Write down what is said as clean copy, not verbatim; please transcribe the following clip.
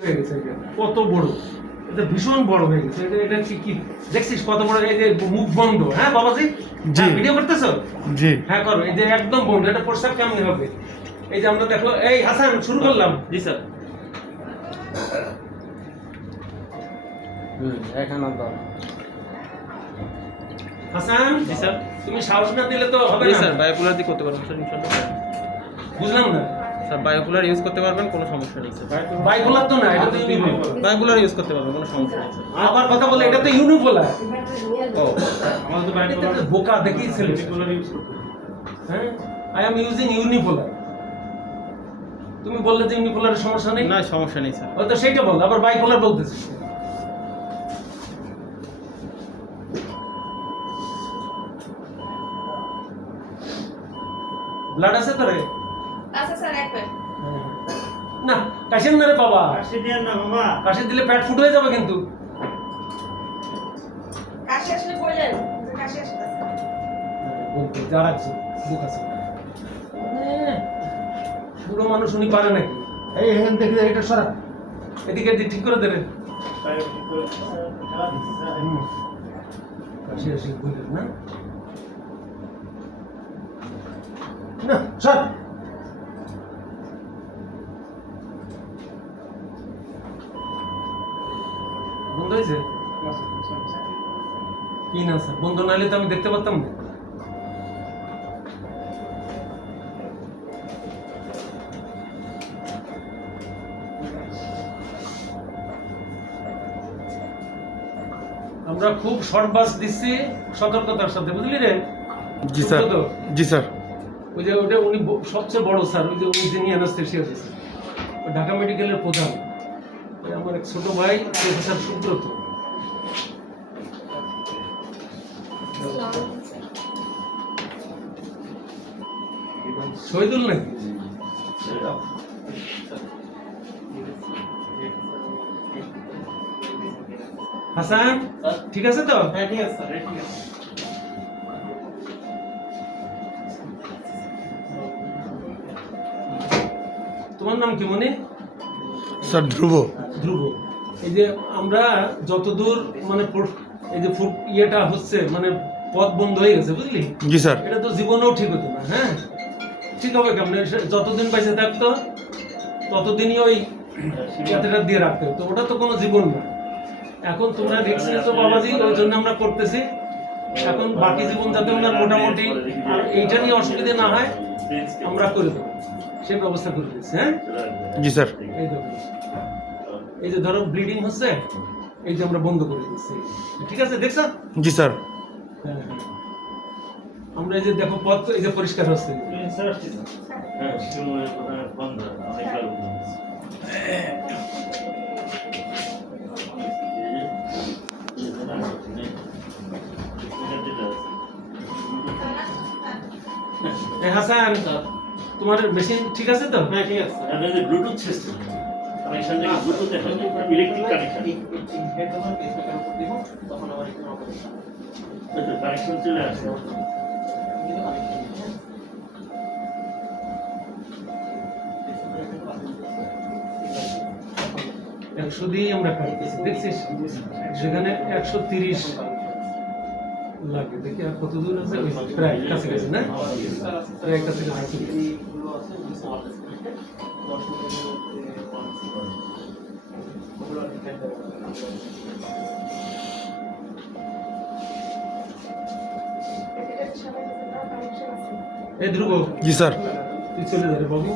হয়ে গেছে এটা। কত বড়, এটা ভীষণ বড় হয়ে গেছে। এটা কি দেখছিস কত বড়? এই যে মুখ বন্ধ। হ্যাঁ বাবাজি, জি ভিডিও করতেছো? জি হ্যাঁ করো। এই যে একদম বন্ধ, এটা প্রস্তাব কেমন হবে? এই যে আমরা দেখো, এই হাসান শুরু করলাম। জি স্যার। এখানে দাও। হাসান, জি স্যার। তুমি সাহস না দিলে তো হবে জি না। স্যার, বায়োকুলার দিয়ে করতে পারবেন স্যার ইনশাআল্লাহ। বুঝলাম না। স্যার বায়োকুলার ইউজ করতে পারবেন, কোনো সমস্যা নেই স্যার। বাইপোলার তো না, এটা তো ইউনিপোলার। বায়োকুলার ইউজ করতে পারবেন, কোনো সমস্যা নেই স্যার। আবার কথা বলে, এটা তো ইউনিপোলার। ও আমাদের তো বাইপোলার বোকা দেখিয়েছিল। হ্যাঁ, আই এম ইউজিং ইউনিপোলার। তুমি বললে যে ইউনিপোলারের সমস্যা নেই। না, সমস্যা নেই স্যার। হয়তো সেইটা বল, আবার বাইপোলার বলতেছিস। ব্লাড আছে তোরে? আচ্ছা স্যার, এক মিনিট। না, কাশির না রে বাবা। কাশি দিয়েন না বাবা। কাশি দিলে পেট ফুট হয়ে যাবে কিন্তু। কাশি আসলে বললেন যে কাশি আসতেছে। বলতে যা রাখছো, বুক আছে। পুরো মানুষ উনি পারে নাকি? এই এখান থেকে এটা সরা, এদিকে ঠিক করে দেবে। কাশি আসি বুঝলেন না? না সর। বন্ধ হয়েছে? কি না স্যার, বন্ধ না হলে তো আমি দেখতে পারতাম না। আমরা খুব শর্ট বাস দিচ্ছি সতর্কতার সাথে, বুঝলি রে? জি স্যার। বুঝলো তো? জি স্যার। ওই যে ওটা উনি সবচেয়ে বড় স্যার, ওই যে উনি যিনি অ্যানাস্থেসিয়া দিয়েছেন, ঢাকা মেডিকেলের প্রধান, ওই আমার এক ছোট ভাই প্রফেসর সুব্রত। শহীদুল নাকি? হাসান ঠিক আছে তো? হ্যাঁ ঠিক আছে স্যার, ঠিক আছে। তোমার নাম কি মনে? স্যার ধ্রুব। ধ্রুব। এই যে আমরা যতদূর মানে এই যে ফুড ইয়েটা হচ্ছে, মানে পথ বন্ধ হয়ে গেছে, বুঝলি? জি স্যার। এটা তো জীবনেও ঠিক হতো না। হ্যাঁ, ঠিক হবে কেমন? যতদিন বেঁচে থাকতো ততদিনই ওই ক্যাথেটার দিয়ে রাখতে হতো। ওটা তো কোনো জীবন না। এখন তোমরা রিস্ক নিচ্ছো বাবাজি, ওই জন্য আমরা করতেছি। এখন বাকি জীবন যাতে ওনার মোটামুটি আর এইটা নিয়ে অসুবিধা না হয় আমরা করে দেবো, সেই ব্যবস্থা করে দিচ্ছি। হ্যাঁ জি স্যার। এই দেখো, এই যে ধরো ব্লিডিং হচ্ছে, এই যে আমরা বন্ধ করে দিচ্ছি। ঠিক আছে, দেখছো? জি স্যার। হ্যাঁ হ্যাঁ, আমরা এই যে দেখো পথ এই যে পরিষ্কার হচ্ছে। হ্যাঁ, শুরু বন্ধ অনেকবার বন্ধ। এই হাসান, তোমার মেশিন ঠিক আছে তো? হ্যাঁ ঠিক আছে। আপনাদের ব্লুটুথ সিস্টেম কানেকশন থেকে ব্লুটুথ এখন ইলেকট্রিক কানেকশন। আচ্ছা, কানেকশন চলে আসে। একশো দিয়েই আমরা কাটতেছি, দেখছিস? সেখানে 130 লাগে। দেখি আর কত দূর আছে? ওই প্রায় কাছাকাছি না? প্রায় কাছাকাছি। এই ধ্রুব, জি স্যার। তুই চলে যা রে বাবু।